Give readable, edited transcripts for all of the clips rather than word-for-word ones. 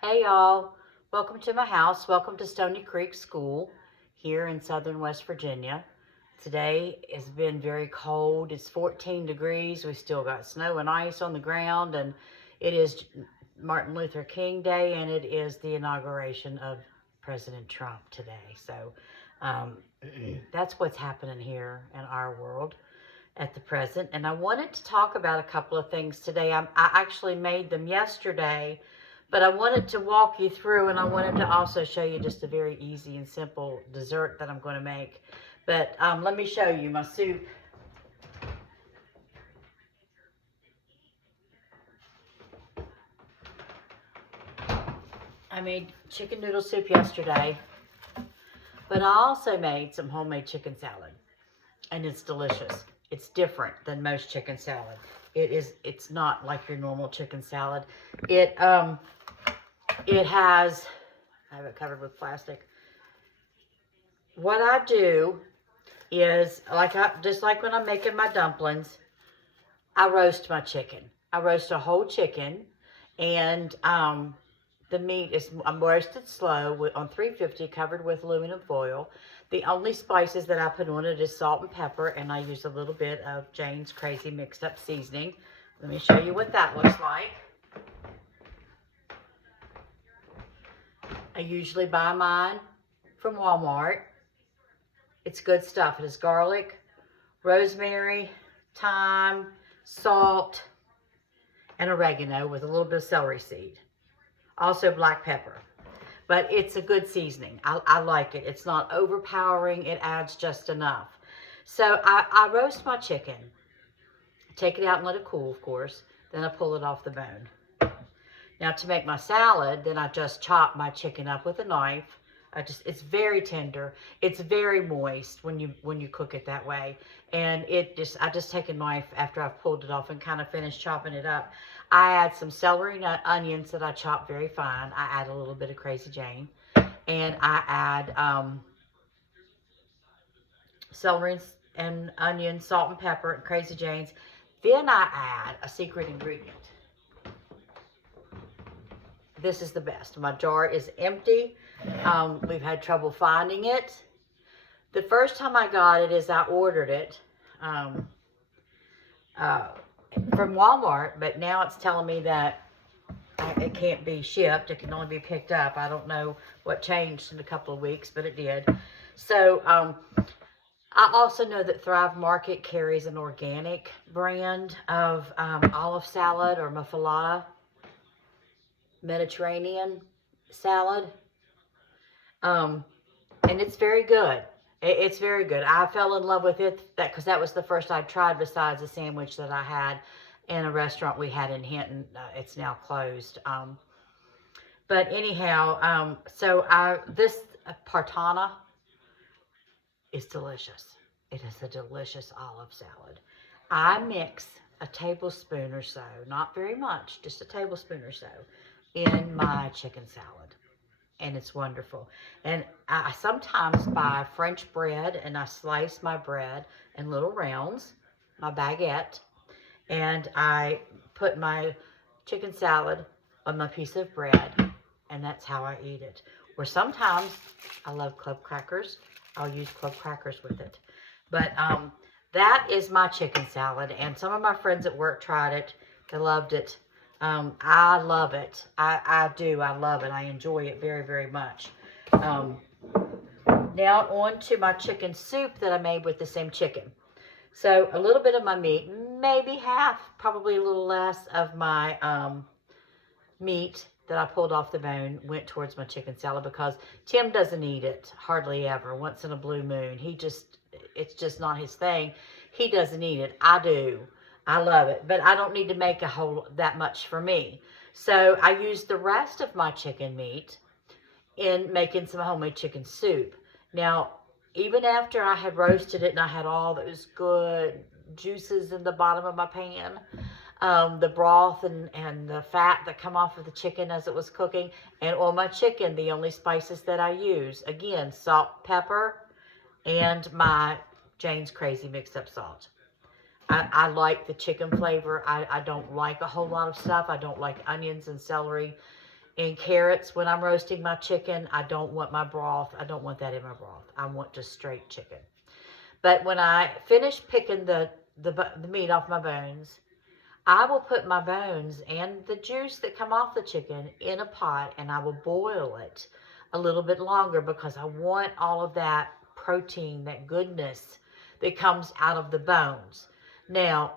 Hey y'all, welcome to my house. Welcome to Stony Creek School here in southern West Virginia. Today has been very cold. It's 14 degrees. We still got snow and ice on the ground, and it is Martin Luther King Day, and it is the inauguration of President Trump today. So um, that's what's happening here in our world at the present. And I wanted to talk about a couple of things today. I actually made them yesterday, but I wanted to walk you through, and I wanted to also show you just a very easy and simple dessert that I'm going to make. But let me show you my soup. I made chicken noodle soup yesterday, but I also made some homemade chicken salad, and it's delicious. It's different than most chicken salad. It's not like your normal chicken salad. It has, I have it covered with plastic. What I do is, just like when I'm making my dumplings, I roast my chicken. I roast a whole chicken, and the meat is, I'm roasted slow on 350, covered with aluminum foil. The only spices that I put on it is salt and pepper, and I use a little bit of Jane's Crazy Mixed Up Seasoning. Let me show you what that looks like. I usually buy mine from Walmart. It's good stuff. It has garlic, rosemary, thyme, salt, and oregano with a little bit of celery seed. Also black pepper. But it's a good seasoning. I like it. It's not overpowering. It adds just enough. So I roast my chicken. Take it out and let it cool, of course. Then I pull it off the bone. Now to make my salad, then I just chop my chicken up with a knife. It's very tender. It's very moist when you cook it that way. And I just take a knife after I've pulled it off and kind of finished chopping it up. I add some celery and onions that I chop very fine. I add a little bit of Crazy Jane. And I add celery and onion, salt and pepper, and Crazy Jane's. Then I add a secret ingredient. This is the best. My jar is empty. We've had trouble finding it. The first time I got it is I ordered it from Walmart, but now it's telling me that it can't be shipped. It can only be picked up. I don't know what changed in a couple of weeks, but it did. So I also know that Thrive Market carries an organic brand of olive salad or muffalata Mediterranean salad. And it's very good. It's very good. I fell in love with it because that was the first I tried besides a sandwich that I had in a restaurant we had in Hinton. It's now closed. But anyhow, this Partana is delicious. It is a delicious olive salad. I mix a tablespoon or so, not very much, just a tablespoon or so, in my chicken salad. And it's wonderful. And I sometimes buy French bread, and I slice my bread in little rounds, my baguette, and I put my chicken salad on my piece of bread, and that's how I eat it. Or sometimes, I love club crackers. I'll use club crackers with it. But that is my chicken salad, and some of my friends at work tried it. They loved it. I love it. I do. I love it. I enjoy it very, very much. Now on to my chicken soup that I made with the same chicken. So a little bit of my meat, maybe half, probably a little less of my meat that I pulled off the bone went towards my chicken salad because Tim doesn't eat it hardly ever. Once in a blue moon. It's just not his thing. He doesn't eat it. I do. I love it, but I don't need to make that much for me. So I used the rest of my chicken meat in making some homemade chicken soup. Now, even after I had roasted it and I had all those good juices in the bottom of my pan, the broth and the fat that come off of the chicken as it was cooking, and on my chicken, the only spices that I use, again, salt, pepper, and my Jane's Crazy Mixed Up Salt. I like the chicken flavor. I don't like a whole lot of stuff. I don't like onions and celery and carrots when I'm roasting my chicken. I don't want my broth. I don't want that in my broth. I want just straight chicken. But when I finish picking the meat off my bones, I will put my bones and the juice that come off the chicken in a pot, and I will boil it a little bit longer because I want all of that protein, that goodness that comes out of the bones. Now,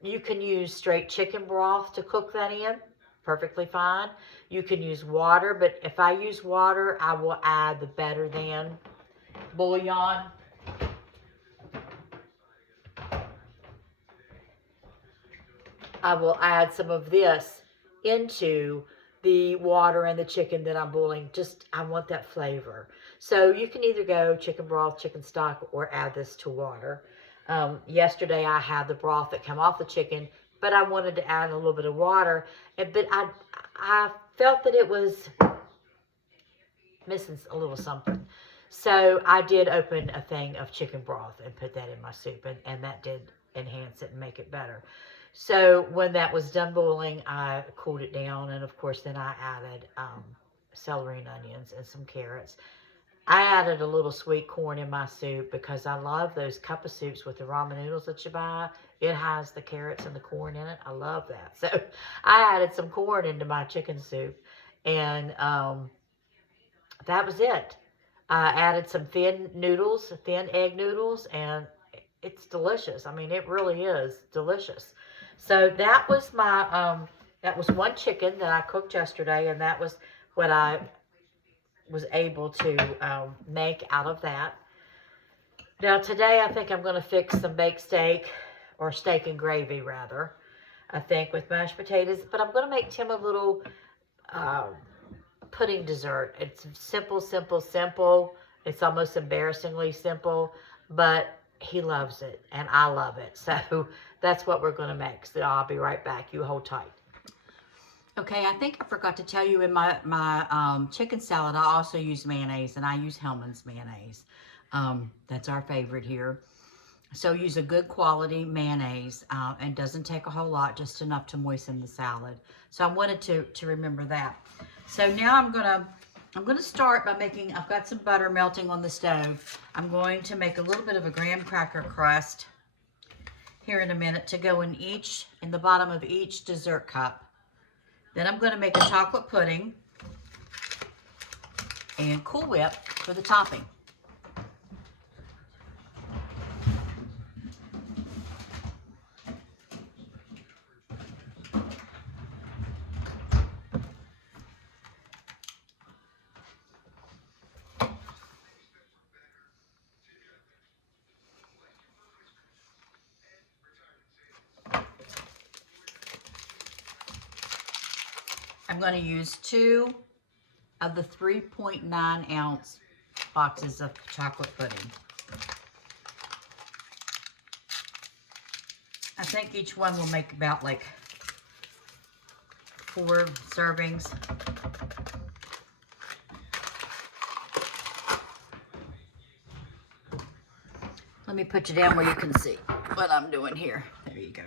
you can use straight chicken broth to cook that in, perfectly fine. You can use water, but if I use water, I will add the better than bouillon. I will add some of this into the water and the chicken that I'm boiling. Just, I want that flavor. So you can either go chicken broth, chicken stock, or add this to water. Yesterday I had the broth that came off the chicken, but I wanted to add a little bit of water. But I felt that it was missing a little something. So I did open a thing of chicken broth and put that in my soup, and that did enhance it and make it better. So when that was done boiling, I cooled it down, and of course then I added celery and onions and some carrots. I added a little sweet corn in my soup because I love those cup of soups with the ramen noodles that you buy. It has the carrots and the corn in it. I love that. So I added some corn into my chicken soup, and that was it. I added some thin noodles, thin egg noodles, and it's delicious. I mean, it really is delicious. So that was my, that was one chicken that I cooked yesterday, and that was what I was able to make out of that. Now today I think I'm going to fix some baked steak, or steak and gravy rather, I think, with mashed potatoes. But I'm going to make Tim a little pudding dessert. It's simple, simple, simple. It's almost embarrassingly simple, but he loves it and I love it. So that's what we're going to make. So I'll be right back. You hold tight. Okay, I think I forgot to tell you, in my chicken salad, I also use mayonnaise, and I use Hellmann's mayonnaise. That's our favorite here. So use a good quality mayonnaise, and doesn't take a whole lot, just enough to moisten the salad. So I wanted to remember that. So now I'm gonna start by making, I've got some butter melting on the stove. I'm going to make a little bit of a graham cracker crust here in a minute to go in the bottom of each dessert cup. Then I'm going to make a chocolate pudding and Cool Whip for the topping. I'm going to use 2 of the 3.9 ounce boxes of chocolate pudding. I think each one will make about like 4 servings. Let me put you down where you can see what I'm doing here. There you go.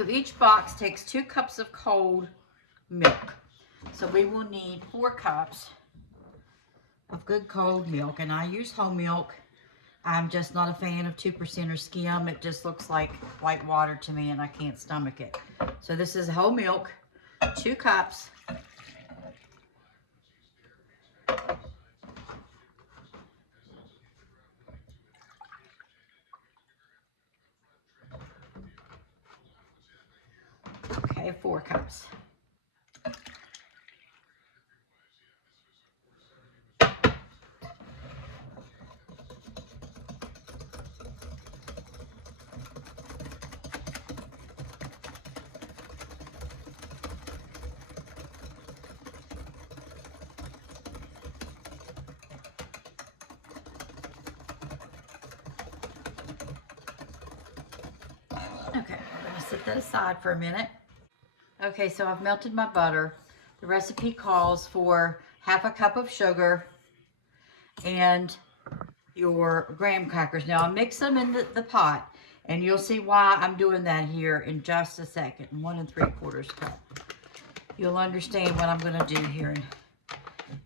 So each box takes 2 cups of cold milk. So we will need 4 cups of good cold milk. And I use whole milk. I'm just not a fan of 2% or skim. It just looks like white water to me and I can't stomach it. So this is whole milk, 2 cups. Okay, 4 cups. Okay, I'm gonna set that aside for a minute. Okay, so I've melted my butter. The recipe calls for half a cup of sugar and your graham crackers. Now I mix them in the pot, and you'll see why I'm doing that here in just a second. 1 3/4 cup. You'll understand what I'm gonna do here in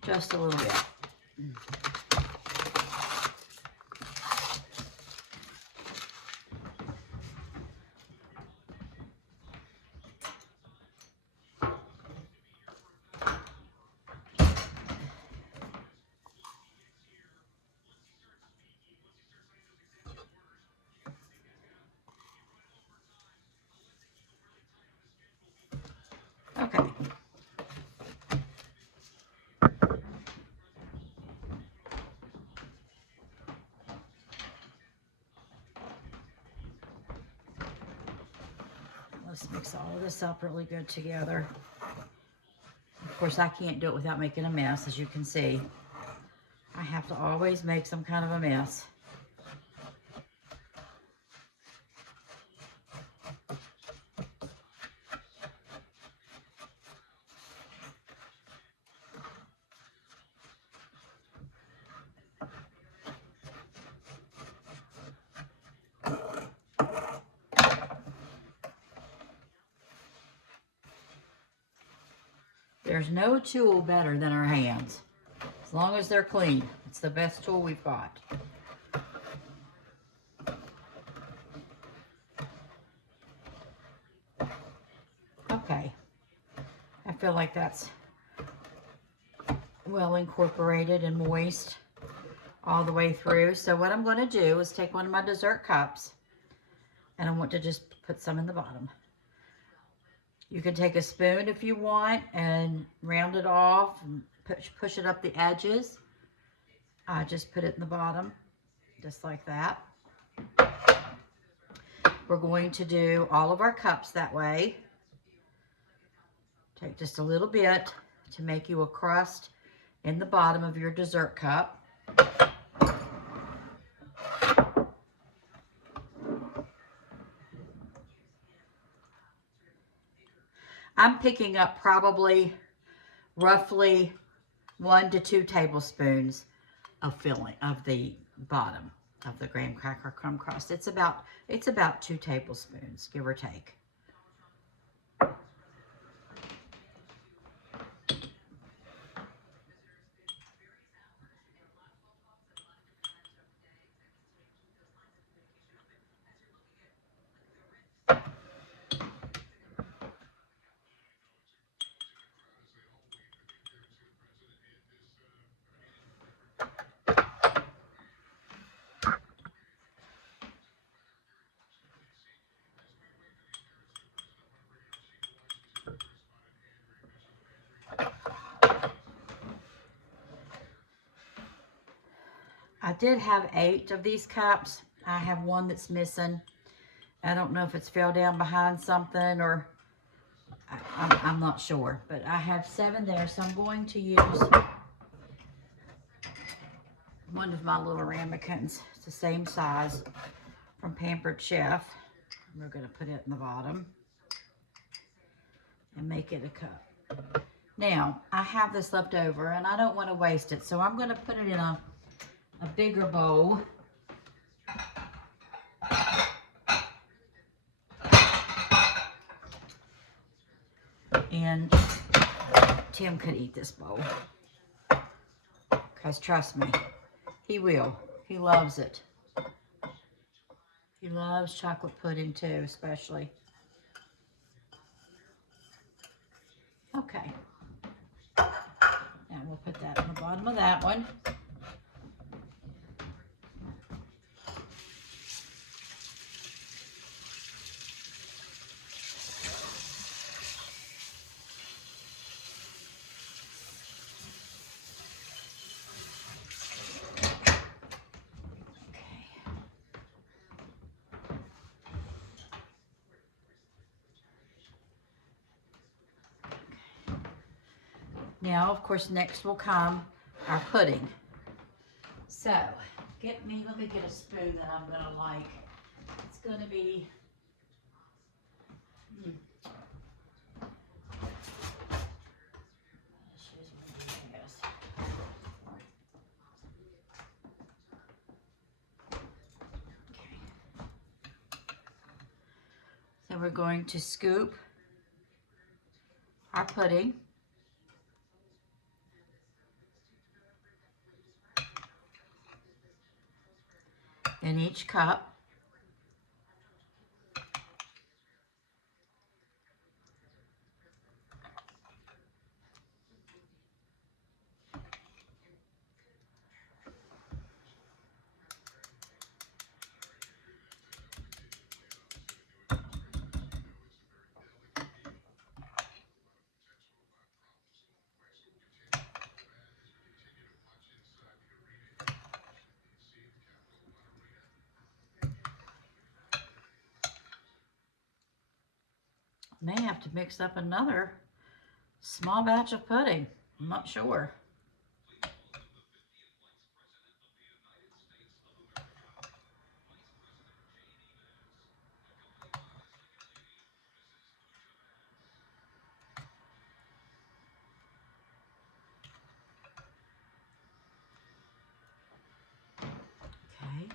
just a little bit. Okay. Let's mix all of this up really good together. Of course, I can't do it without making a mess, as you can see. I have to always make some kind of a mess. There's no tool better than our hands. As long as they're clean, it's the best tool we've got. Okay, I feel like that's well incorporated and moist all the way through. So what I'm going to do is take one of my dessert cups, and I want to just put some in the bottom. You can take a spoon if you want and round it off and push it up the edges. I just put it in the bottom, just like that. We're going to do all of our cups that way. Take just a little bit to make you a crust in the bottom of your dessert cup. I'm picking up probably roughly 1 to 2 tablespoons of filling of the bottom of the graham cracker crumb crust. It's about 2 tablespoons, give or take. I did have 8 of these cups. I have one that's missing. I don't know if it's fell down behind something or I'm not sure, but I have 7 there, so I'm going to use one of my little ramekins. It's the same size from Pampered Chef. We're going to put it in the bottom and make it a cup. Now, I have this left over and I don't want to waste it, so I'm going to put it in a bigger bowl. And Tim could eat this bowl. Because trust me, he will. He loves it. He loves chocolate pudding too, especially. Okay. Now we'll put that on the bottom of that one. Now, of course, next will come our pudding. So, let me get a spoon that I'm gonna like. It's gonna be, so we're going to scoop our pudding. In each cup. May have to mix up another small batch of pudding. I'm not sure. Okay.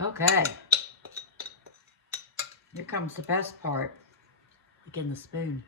Okay. Here comes the best part. Again, the spoon.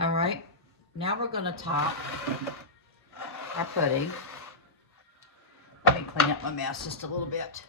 All right, now we're going to top our pudding. Let me clean up my mess just a little bit.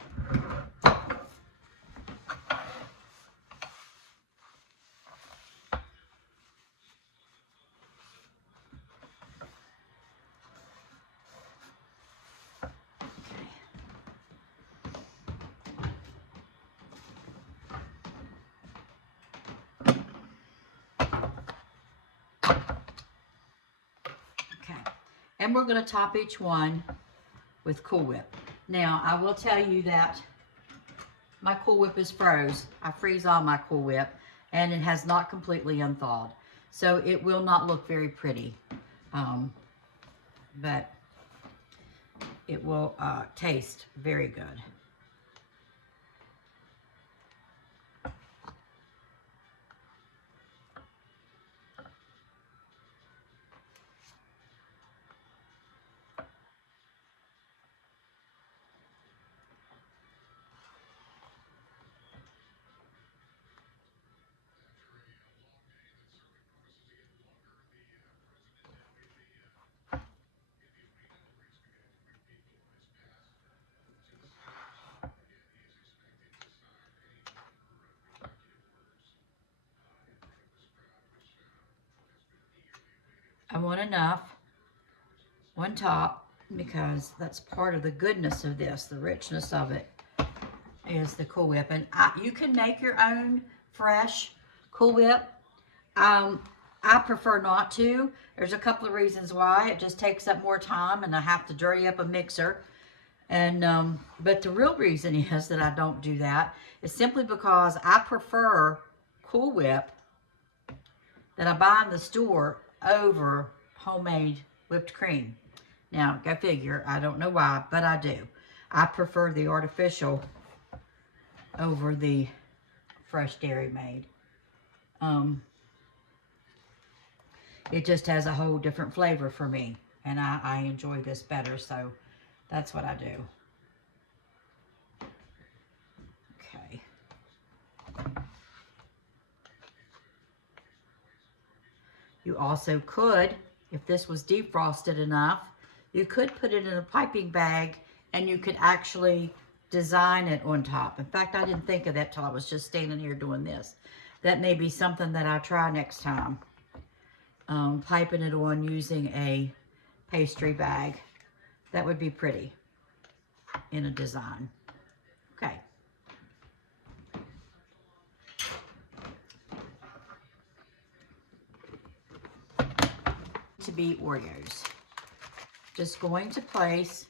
And we're going to top each one with Cool Whip. Now, I will tell you that my Cool Whip is froze. I freeze all my Cool Whip, and it has not completely unthawed. So it will not look very pretty, but it will taste very good. want enough, one top, because that's part of the goodness of this, the richness of it, is the Cool Whip. And you can make your own fresh Cool Whip. I prefer not to. There's a couple of reasons why. It just takes up more time and I have to dirty up a mixer. And but the real reason is that I don't do that is simply because I prefer Cool Whip that I buy in the store over homemade whipped cream. Now, go figure, I don't know why, but I do. I prefer the artificial over the fresh dairy made. It just has a whole different flavor for me, and I enjoy this better, so that's what I do. Okay. You also could, if this was defrosted enough, you could put it in a piping bag and you could actually design it on top. In fact, I didn't think of that till I was just standing here doing this. That may be something that I try next time. Piping it on using a pastry bag. That would be pretty in a design. Okay. To be Oreos. Just going to place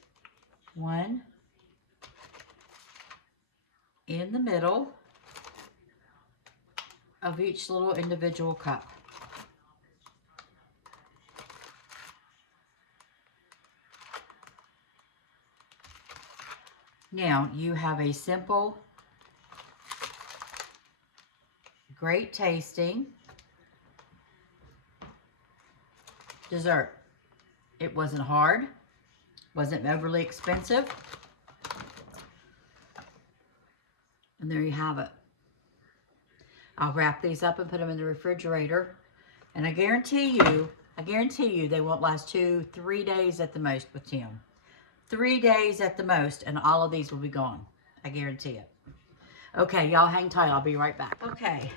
one in the middle of each little individual cup. Now you have a simple, great tasting dessert. It wasn't hard, wasn't overly expensive, and there you have it. I'll wrap these up and put them in the refrigerator, and I guarantee you they won't last 2-3 days at the most with Tim. 3 days at the most, and all of these will be gone. I guarantee it. Okay, y'all hang tight. I'll be right back. Okay,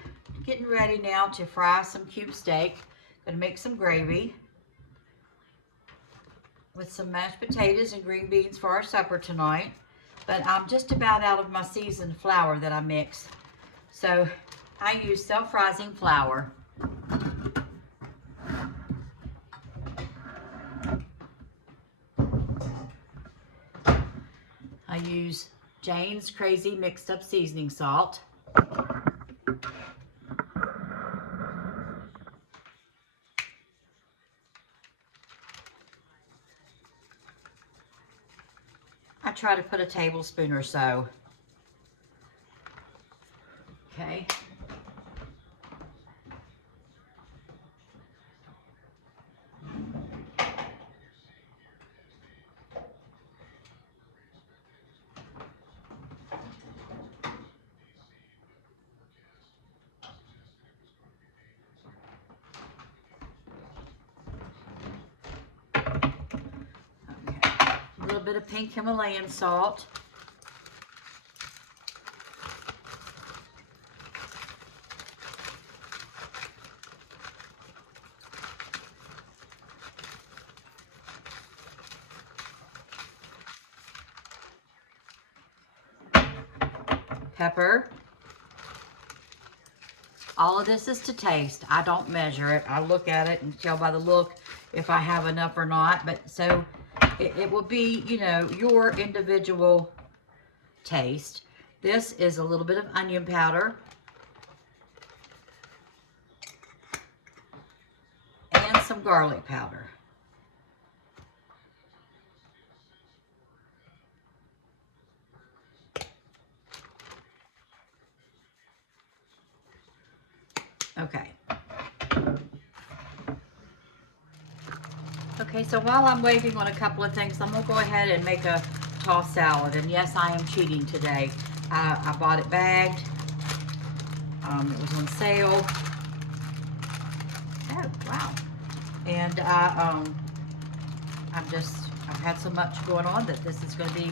getting ready now to fry some cube steak. Gonna make some gravy with some mashed potatoes and green beans for our supper tonight. But I'm just about out of my seasoned flour that I mix. So I use self-rising flour. I use Jane's Crazy Mixed Up Seasoning Salt. I try to put a tablespoon or so. Okay. A little bit of pink Himalayan salt. Pepper. All of this is to taste. I don't measure it. I look at it and tell by the look if I have enough or not. But so it will be, you know, your individual taste. This is a little bit of onion powder. And some garlic powder. Okay. Okay, so while I'm waiting on a couple of things, I'm going to go ahead and make a tossed salad. And yes, I am cheating today. I bought it bagged. It was on sale. Oh, wow. And I've had so much going on that this is going to be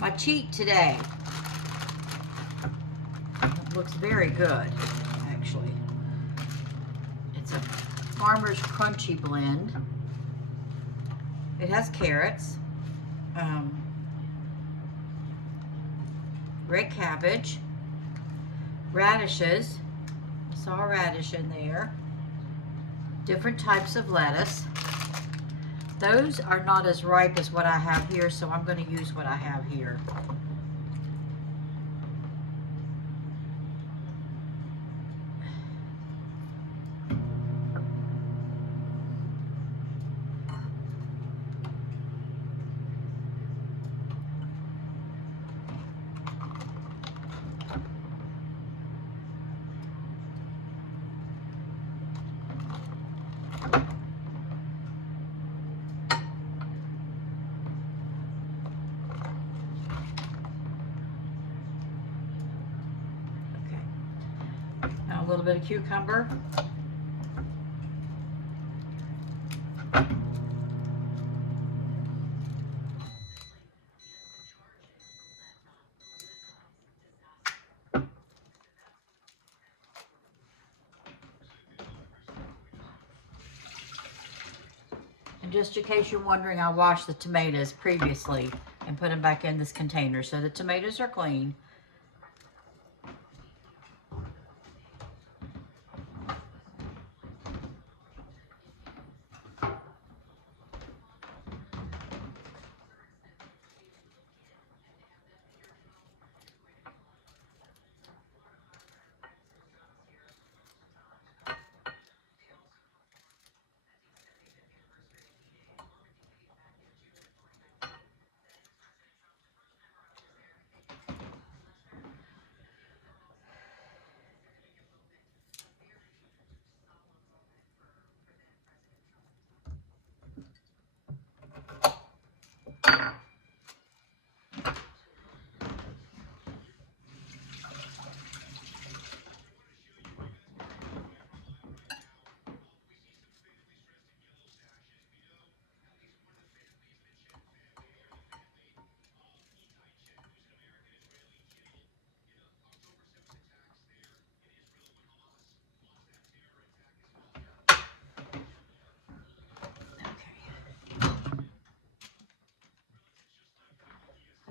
my cheat today. It looks very good, actually. It's a Farmer's Crunchy Blend. It has carrots, red cabbage, radishes. I saw a radish in there. Different types of lettuce. Those are not as ripe as what I have here, so I'm going to use what I have here. A little bit of cucumber. And just in case you're wondering, I washed the tomatoes previously and put them back in this container. So the tomatoes are clean.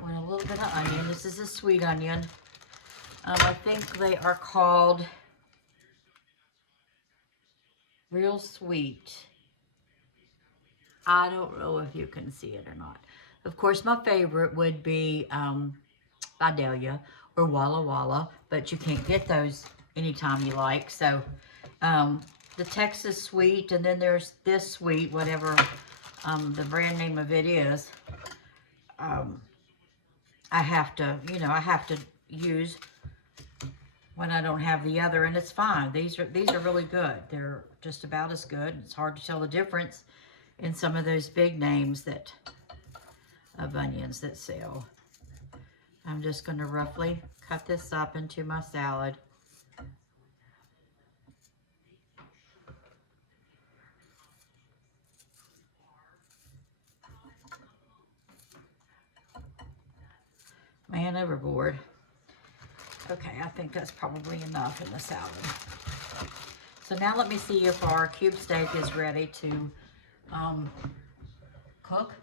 A little bit of onion. This is a sweet onion. I think they are called Real Sweet. I don't know if you can see it or not. Of course, my favorite would be Vidalia or Walla Walla, but you can't get those anytime you like. So the Texas Sweet, and then there's this sweet, whatever the brand name of it is. I have to, I have to use when I don't have the other, and it's fine. These are really good. They're just about as good. It's hard to tell the difference in some of those big names that of onions that sell. I'm just going to roughly cut this up into my salad. Man overboard. Okay, I think that's probably enough in the salad. So now let me see if our cube steak is ready to cook.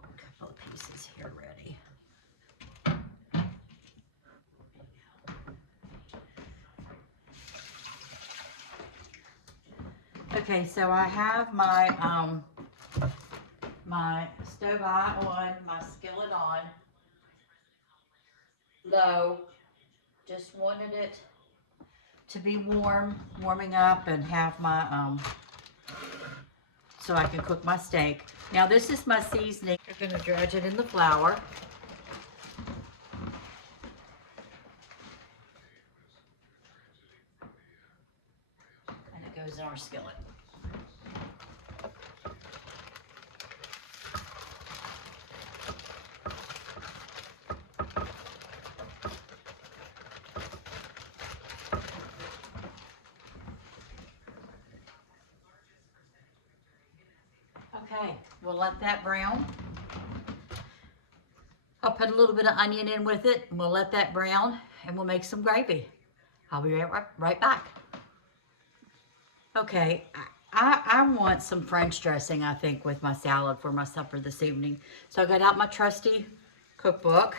A couple of pieces here ready. Okay, so I have my my stove eye on, my skillet on, low. Just wanted it to be warming up, and have my so I can cook my steak. Now this is my seasoning. I'm going to dredge it in the flour. And it goes in our skillet. Okay, we'll let that brown. I'll put a little bit of onion in with it, and we'll let that brown, and we'll make some gravy. I'll be right back. Okay, I want some French dressing, I think, with my salad for my supper this evening. So I got out my trusty cookbook.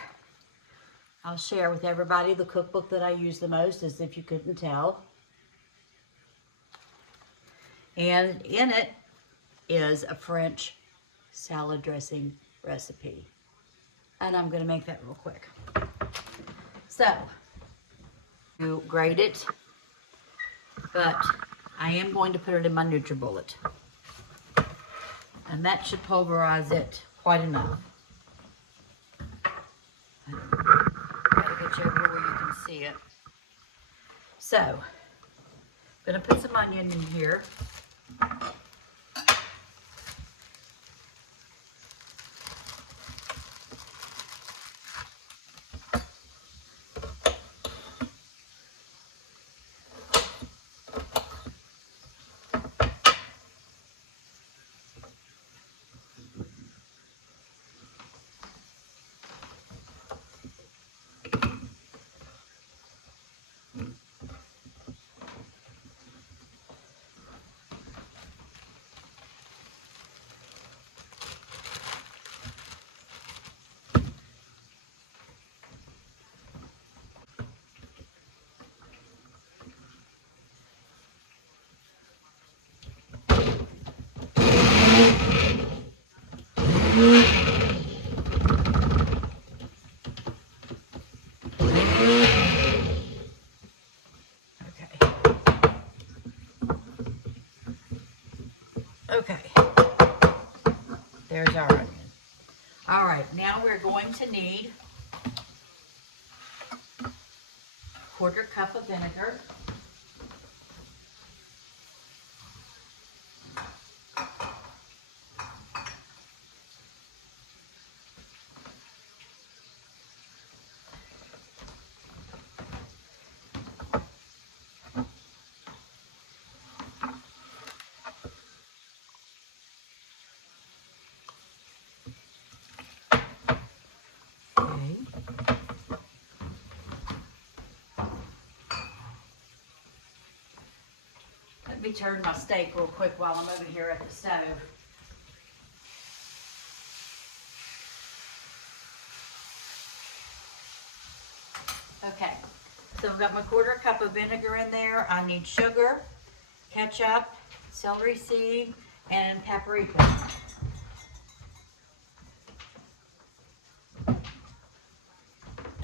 I'll share with everybody the cookbook that I use the most, as if you couldn't tell. And in it is a French salad dressing recipe. And I'm going to make that real quick. So, you grate it, but I am going to put it in my NutriBullet. And that should pulverize it quite enough. Gotta get you over here where you can see it. So, I'm going to put some onion in here. Okay, there's our onion. All right, now we're going to need a 1/4 cup of vinegar. Okay. Let me turn my steak real quick while I'm over here at the stove. Okay, so I've got my 1/4 cup of vinegar in there. I need sugar, ketchup, celery seed, and paprika.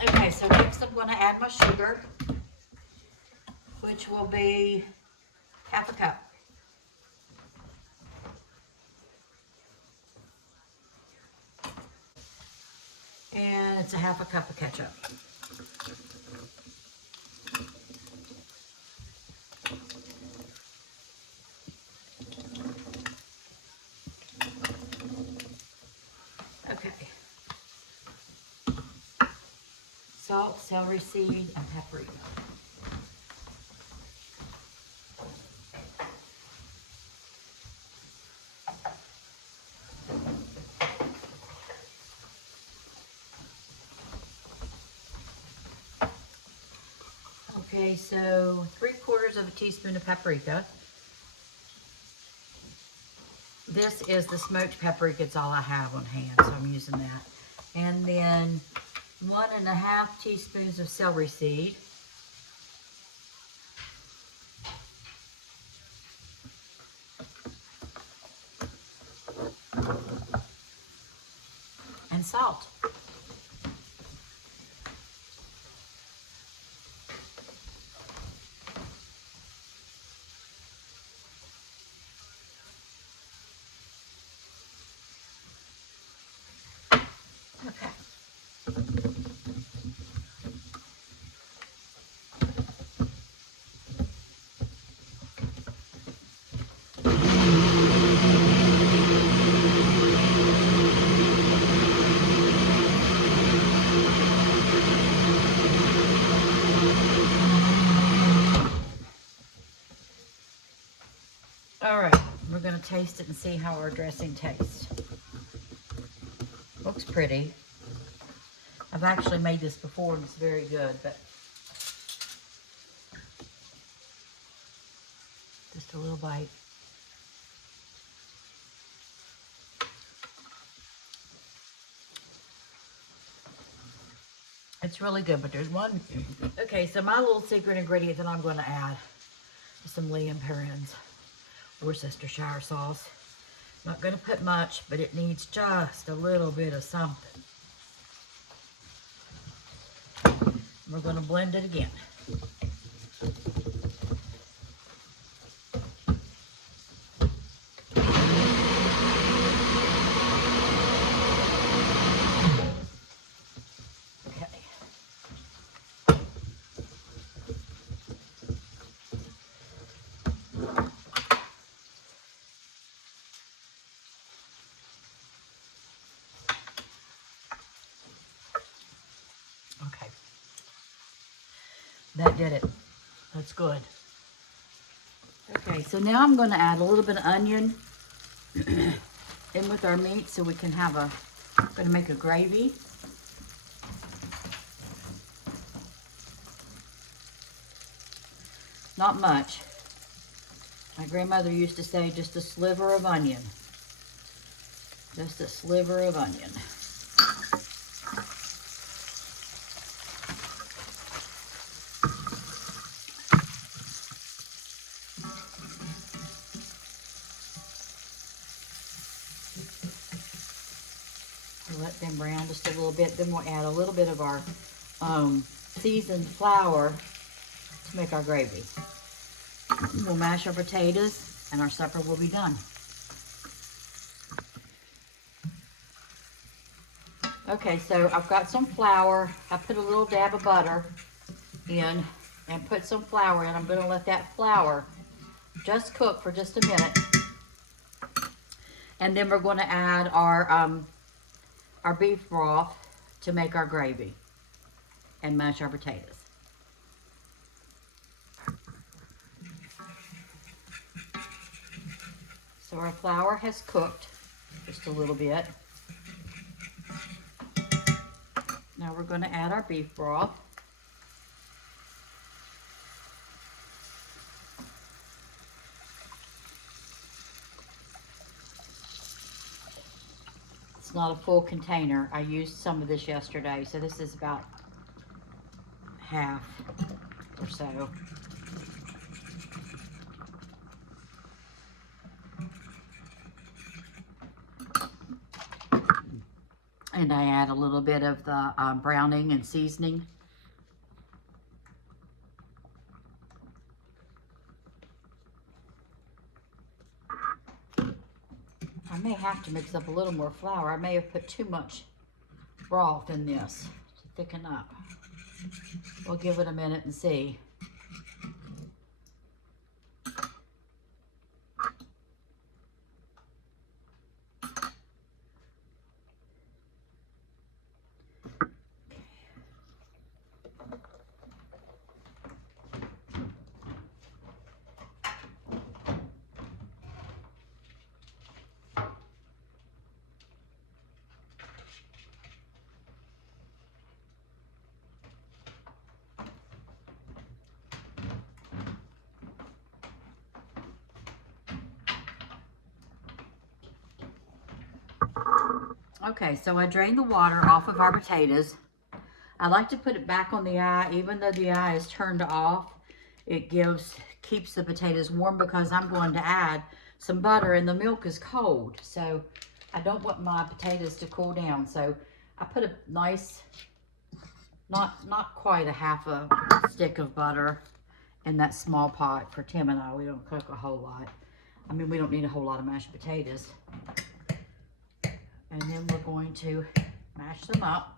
Okay, so next I'm going to add my sugar, which will be 1/2 cup. And it's a 1/2 cup of ketchup. Okay. Salt, celery seed, and paprika. Okay, so 3/4 of a teaspoon of paprika. This is the smoked paprika. It's all I have on hand, so I'm using that. And then 1½ teaspoons of celery seed. And salt. Okay. going to taste it and see how our dressing tastes. Looks pretty. I've actually made this before and it's very good, but just a little bite. It's really good, but there's one. Okay, so my little secret ingredient that I'm going to add is some Lea & Perrins Worcestershire sauce. Not going to put much, but it needs just a little bit of something. We're going to blend it again. Okay. That did it. That's good. Okay, so now I'm going to add a little bit of onion in with our meat so we can have a, I'm going to make a gravy. Not much. My grandmother used to say just a sliver of onion. Just a sliver of onion. Let them brown just a little bit. Then we'll add a little bit of our seasoned flour to make our gravy. We'll mash our potatoes and our supper will be done. Okay, so I've got some flour. I put a little dab of butter in and put some flour in. I'm going to let that flour just cook for just a minute. And then we're going to add our beef broth to make our gravy and mash our potatoes. So our flour has cooked just a little bit. Now we're going to add our beef broth. It's not a full container. I used some of this yesterday, so this is about half or so. And I add a little bit of the browning and seasoning. I may have to mix up a little more flour. I may have put too much broth in this to thicken up. We'll give it a minute and see. Okay, so I drained the water off of our potatoes. I like to put it back on the eye, even though the eye is turned off. It keeps the potatoes warm because I'm going to add some butter and the milk is cold. So I don't want my potatoes to cool down. So I put a nice, not quite a half a stick of butter in that small pot for Tim and I. We don't cook a whole lot. I mean, we don't need a whole lot of mashed potatoes. And then we're going to mash them up.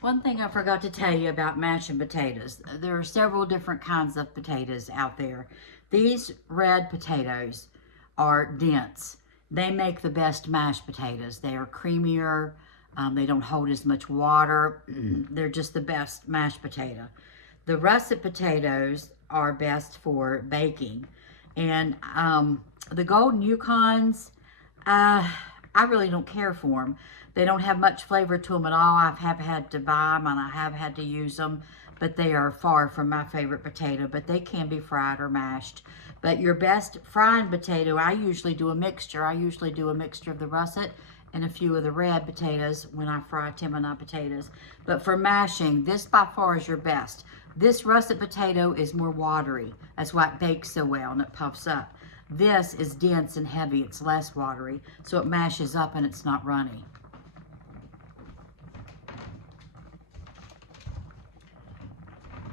One thing I forgot to tell you about mashing potatoes. There are several different kinds of potatoes out there. These red potatoes are dense. They make the best mashed potatoes. They are creamier. They don't hold as much water. They're just the best mashed potato. The russet potatoes are best for baking. And the golden Yukons, I really don't care for them. They don't have much flavor to them at all. I have had to buy them and I have had to use them, but they are far from my favorite potato, but they can be fried or mashed. But your best frying potato, I usually do a mixture. I usually do a mixture of the russet and a few of the red potatoes when I fry Tim-and-I potatoes. But for mashing, this by far is your best. This russet potato is more watery. That's why it bakes so well and it puffs up. This is dense and heavy. It's less watery, so it mashes up and it's not runny.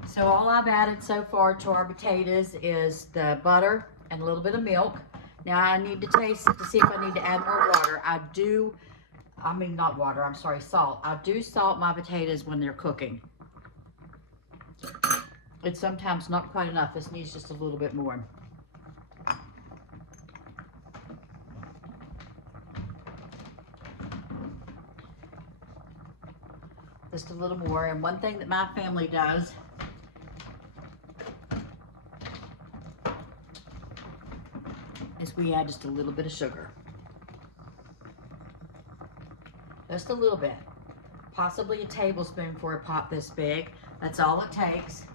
So all I've added so far to our potatoes is the butter and a little bit of milk. Now I need to taste it to see if I need to add more water. Salt. I do salt my potatoes when they're cooking. It's sometimes not quite enough. This needs just a little bit more. Just a little more. And one thing that my family does is we add just a little bit of sugar. Just a little bit. Possibly a tablespoon for a pot this big. That's all it takes.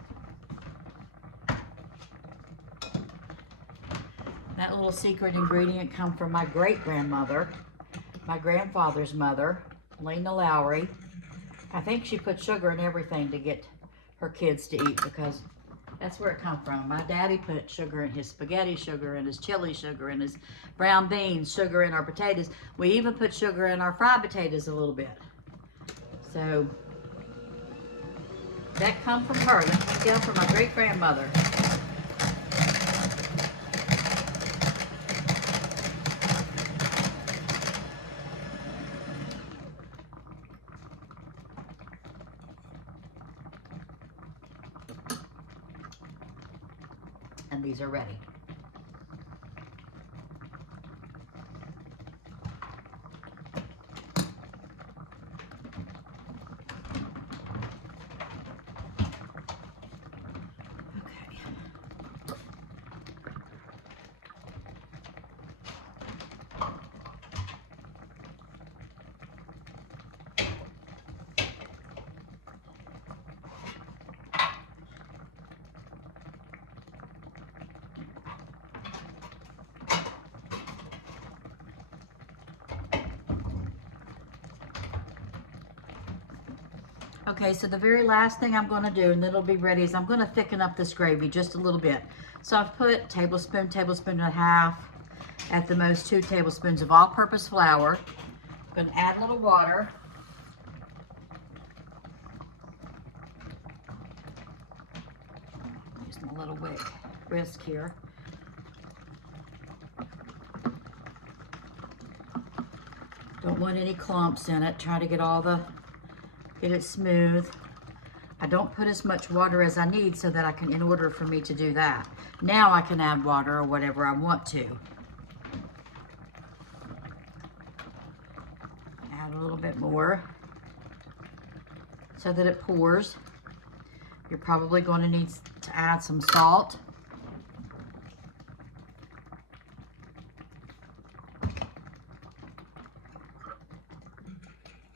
That little secret ingredient come from my great-grandmother, my grandfather's mother, Lena Lowry. I think she put sugar in everything to get her kids to eat because that's where it come from. My daddy put sugar in his spaghetti, sugar in his chili, sugar in his brown beans, sugar in our potatoes. We even put sugar in our fried potatoes a little bit. So that come from her. That came down from my great-grandmother. And these are ready. Okay, so the very last thing I'm going to do, and it'll be ready, is I'm going to thicken up this gravy just a little bit. So I've put tablespoon and a half, at the most 2 tablespoons of all-purpose flour. I'm going to add a little water. Just a little whisk here. Don't want any clumps in it. Try to get it smooth. I don't put as much water as I need so that I can, in order for me to do that. Now I can add water or whatever I want to. Add a little bit more so that it pours. You're probably going to need to add some salt.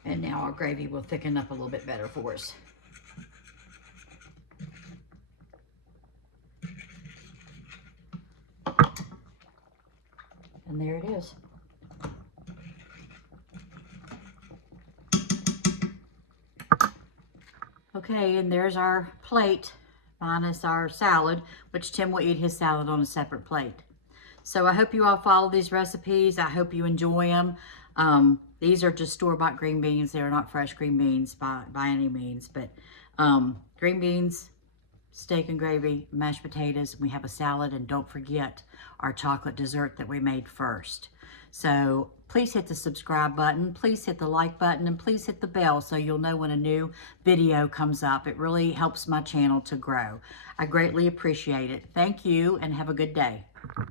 And now our gravy will thicken up a little bit better for us. And there it is. Okay, and there's our plate minus our salad, which Tim will eat his salad on a separate plate. So I hope you all follow these recipes. I hope you enjoy them. These are just store-bought green beans. They are not fresh green beans by any means, but green beans, steak and gravy, mashed potatoes. We have a salad, and don't forget our chocolate dessert that we made first. So please please hit the subscribe button, please hit the like button, and please hit the bell so you'll know when a new video comes up. It really helps my channel to grow. I greatly appreciate it. Thank you and have a good day.